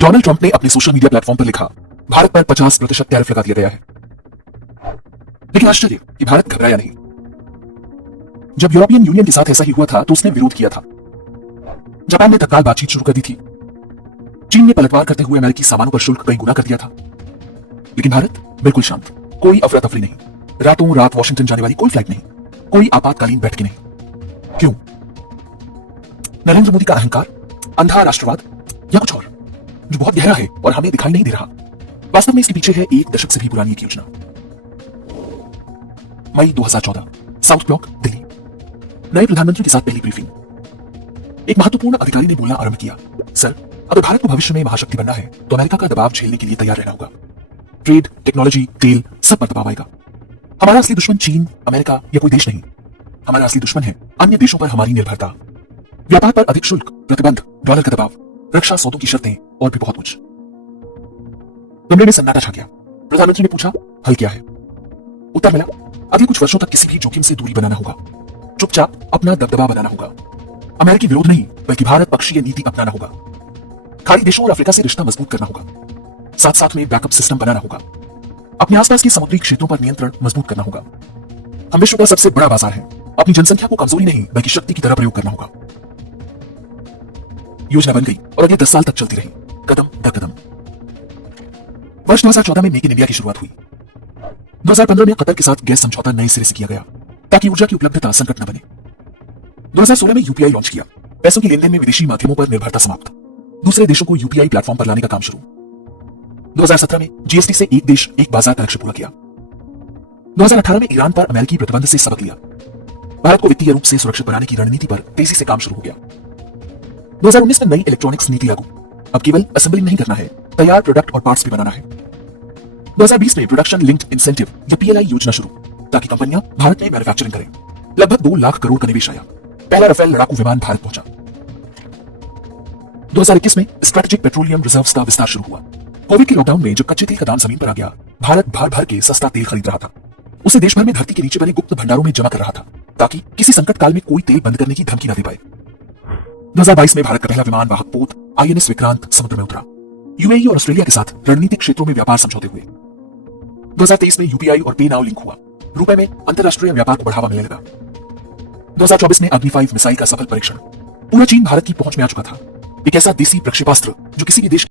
Donald Trump ने अपने social media platform पर लिखा, भारत पर 50% टैरिफ लगा दिया गया है। लेकिन आश्चर्य कि भारत घबराया नहीं। जब यूरोपियन यूनियन के साथ ऐसा ही हुआ था तो उसने विरोध किया था। जापान ने तत्काल बातचीत शुरू कर दी थी। चीन ने पलटवार करते हुए अमेरिकी सामानों पर शुल्क कई गुना कर दिया था। लेकिन भारत बिल्कुल शांत, कोई अफरा तफरी नहीं, रातों रात वॉशिंगटन जाने वाली कोई फ्लाइट नहीं, कोई आपातकालीन बैठकें नहीं। क्यों? नरेंद्र मोदी का अहंकार, अंधा राष्ट्रवाद या कुछ और जो बहुत गहरा है और हमें दिखाई नहीं दे रहा। वास्तव में इसके पीछे है एक दशक से भी पुरानी एक योजना। मई 2014, साउथ ब्लॉक, दिल्ली। नए प्रधानमंत्री के साथ पहली ब्रीफिंग। एक महत्वपूर्ण अधिकारी ने बोलना आरंभ किया, सर, अगर भारत को भविष्य में महाशक्ति बनना है तो अमेरिका का दबाव झेलने के लिए तैयार रहना होगा। ट्रेड, टेक्नोलॉजी, तेल, सब पर दबाव आएगा। हमारा असली दुश्मन चीन, अमेरिका या कोई देश नहीं। हमारा असली दुश्मन है अन्य देशों पर हमारी निर्भरता, व्यापार पर अधिक शुल्क, प्रतिबंध, डॉलर का दबाव, रक्षा सौदों की शर्तें और भी बहुत कुछ। कमरे में सन्नाटा छा गया। प्रधानमंत्री ने पूछा, हल क्या है? उत्तर मिला, अगले कुछ वर्षों तक किसी भी जोखिम से दूरी बनाना होगा, चुपचाप अपना दबदबा बनाना होगा, अमेरिकी विरोध नहीं बल्कि भारत पक्षीय नीति अपनाना होगा, खाड़ी देशों और अफ्रीका से रिश्ता मजबूत करना होगा, साथ साथ में बैकअप सिस्टम बनाना होगा, अपने आसपास के समुद्री क्षेत्रों पर नियंत्रण मजबूत करना होगा। हम विश्व का सबसे बड़ा बाजार है, अपनी जनसंख्या को कमजोरी नहीं बल्कि शक्ति की तरह प्रयोग करना होगा। योजना बन गई और अगले 10 साल तक चलती रही, कदम दर कदम। वर्ष 2014 में मेक इन इंडिया की शुरुआत हुई। 2015 में कतर के साथ गैस समझौता नए सिरे से किया गया ताकि ऊर्जा की उपलब्धता संकट न बने। 2016 में यूपीआई लॉन्च किया, पैसों की लेनदेन में विदेशी माध्यमों पर निर्भरता समाप्त, दूसरे देशों को यूपीआई प्लेटफॉर्म पर लाने का काम शुरू। 2017 में जीएसटी से एक देश एक बाजार का लक्ष्य पूरा किया। 2018 में ईरान पर अमेरिकी प्रतिबंध से सबक लिया, भारत को वित्तीय रूप से सुरक्षित बनाने की रणनीति पर तेजी से काम शुरू हो गया। 2019 में नई इलेक्ट्रॉनिक्स नीति लागू, अब केवल असेंबली नहीं करना है, तैयार प्रोडक्ट और पार्ट्स भी बनाना है। 2020 में प्रोडक्शन लिंक्ड इंसेंटिव या पीएलआई योजना शुरू ताकि कंपनियां भारत में मैन्युफैक्चरिंग करें। लगभग 2 लाख करोड़ का निवेश आया, पहला राफेल लड़ाकू विमान भारत पहुंचा। 2021 में स्ट्रेटेजिक पेट्रोलियम रिजर्व्स का विस्तार शुरू हुआ। कोविड के लॉकडाउन में जब कच्चे तेल का दाम जमीन पर आ गया, भारत भर भर के सस्ता तेल खरीद रहा था, उसे देश भर में धरती के नीचे बने गुप्त भंडारों में जमा कर रहा था ताकि किसी संकट काल में कोई तेल बंद करने की धमकी न दे पाए। 2022 में भारत का पहला विमान वाहक पोत आईएनएस विक्रांत समुद्र में उतरा। यूएई और ऑस्ट्रेलिया के साथ रणनीतिक क्षेत्रों में व्यापार समझौते हुए। 2023 में यूपीआई और पे नाउ लिंक हुआ, रुपए में अंतरराष्ट्रीय व्यापार को बढ़ावा मिलने लगा। 2024 में अग्नि 5 मिसाइल का सफल परीक्षण, पूरा चीन भारत की पहुंच में आ चुका था। एक ऐसा देसी प्रक्षेपास्त्र जो किसी भी देश